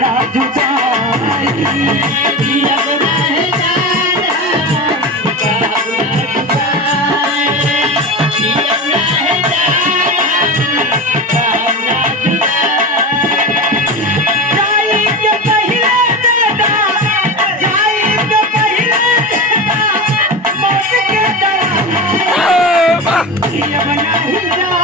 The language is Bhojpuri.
ना जुदाई जियब नहीं जाना कब ना जुदाई जियब नहीं जाना कब ना जुदाई जाई के पहले देता जाई के पहले देता मौत के दवा जियब नहीं जाई